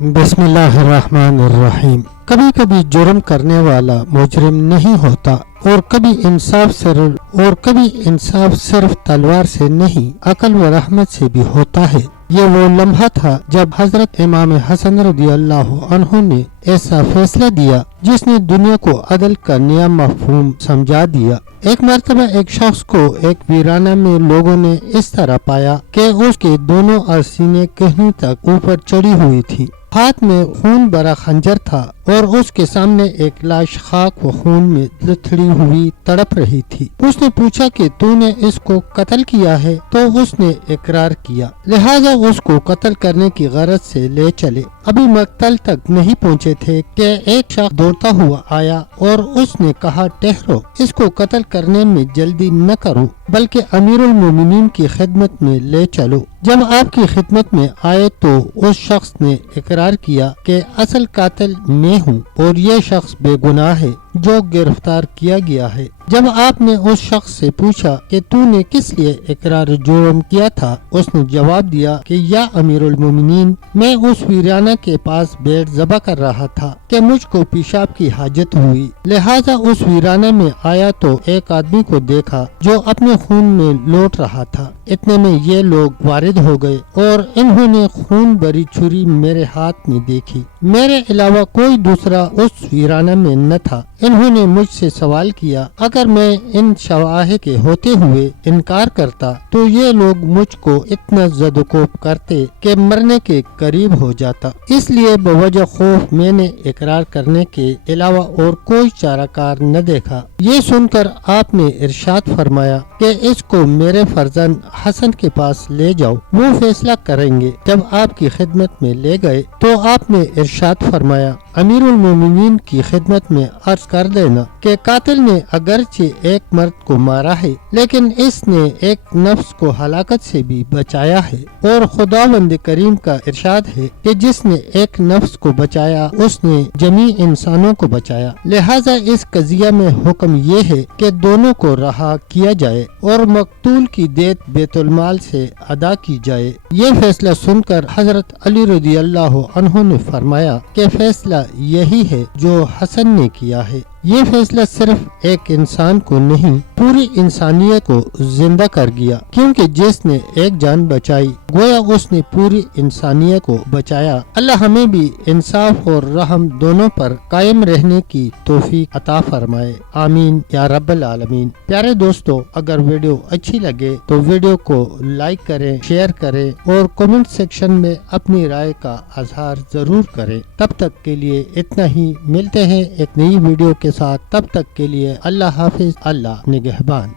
بسم اللہ الرحمن الرحیم۔ کبھی کبھی جرم کرنے والا مجرم نہیں ہوتا اور کبھی انصاف صرف تلوار سے نہیں عقل و رحمت سے بھی ہوتا ہے۔ یہ وہ لمحہ تھا جب حضرت امام حسن رضی اللہ عنہ نے ایسا فیصلہ دیا جس نے دنیا کو عدل کا نیا مفہوم سمجھا دیا۔ ایک مرتبہ ایک شخص کو ایک ویرانہ میں لوگوں نے اس طرح پایا کہ اس کے دونوں سینے کہنی تک اوپر چڑھی ہوئی تھی، ہاتھ میں خون بھرا خنجر تھا اور اس کے سامنے ایک لاش خاک و خون میں لتھڑی ہوئی تڑپ رہی تھی۔ اس نے پوچھا کہ تو نے اس کو قتل کیا ہے؟ تو اس نے اقرار کیا، لہذا اس کو قتل کرنے کی غرض سے لے چلے۔ ابھی مقتل تک نہیں پہنچے تھے کہ ایک شخص دوڑتا ہوا آیا اور اس نے کہا، ٹھہرو، اس کو قتل کرنے میں جلدی نہ کرو بلکہ امیر المومنین کی خدمت میں لے چلو۔ جب آپ کی خدمت میں آئے تو اس شخص نے اقرار کیا کہ اصل قاتل میں ہوں اور یہ شخص بے گناہ ہے جو گرفتار کیا گیا ہے۔ جب آپ نے اس شخص سے پوچھا کہ تو نے کس لیے اقرار جرم کیا تھا، اس نے جواب دیا کہ یا امیر المومنین، میں اس ویرانہ کے پاس بھیڑ ذبح کر رہا تھا کہ مجھ کو پیشاب کی حاجت ہوئی، لہذا اس ویرانہ میں آیا تو ایک آدمی کو دیکھا جو اپنے خون میں لوٹ رہا تھا۔ اتنے میں یہ لوگ وارد ہو گئے اور انہوں نے خون بھری چھری میرے ہاتھ میں دیکھی۔ میرے علاوہ کوئی دوسرا اس ویرانہ میں نہ تھا۔ انہوں نے مجھ سے سوال کیا، اگر میں ان شواہد کے ہوتے ہوئے انکار کرتا تو یہ لوگ مجھ کو اتنا زد و کوب کرتے کہ مرنے کے قریب ہو جاتا، اس لیے بوجہ خوف میں نے اقرار کرنے کے علاوہ اور کوئی چارہ کار نہ دیکھا۔ یہ سن کر آپ نے ارشاد فرمایا کہ اس کو میرے فرزند حسن کے پاس لے جاؤ، وہ فیصلہ کریں گے۔ جب آپ کی خدمت میں لے گئے تو آپ نے ارشاد فرمایا، امیر المومنین کی خدمت میں عرض کر دینا کہ قاتل نے اگرچہ ایک مرد کو مارا ہے لیکن اس نے ایک نفس کو ہلاکت سے بھی بچایا ہے، اور خداوند کریم کا ارشاد ہے کہ جس نے ایک نفس کو بچایا اس نے جمیع انسانوں کو بچایا، لہذا اس قضیہ میں حکم یہ ہے کہ دونوں کو رہا کیا جائے اور مقتول کی دیت بیت المال سے ادا کی جائے۔ یہ فیصلہ سن کر حضرت علی رضی اللہ عنہ نے فرمایا کہ فیصلہ یہی ہے جو حسن نے کیا ہے۔ یہ فیصلہ صرف ایک انسان کو نہیں پوری انسانیت کو زندہ کر گیا، کیونکہ جس نے ایک جان بچائی گویا اس نے پوری انسانیت کو بچایا۔ اللہ ہمیں بھی انصاف اور رحم دونوں پر قائم رہنے کی توفیق عطا فرمائے، آمین یا رب العالمین۔ پیارے دوستو، اگر ویڈیو اچھی لگے تو ویڈیو کو لائک کریں، شیئر کریں اور کمنٹ سیکشن میں اپنی رائے کا اظہار ضرور کریں۔ تب تک کے لیے اتنا ہی، ملتے ہیں ایک نئی ویڈیو کے ساتھ، تب تک کے لیے اللہ حافظ، اللہ نگہبان۔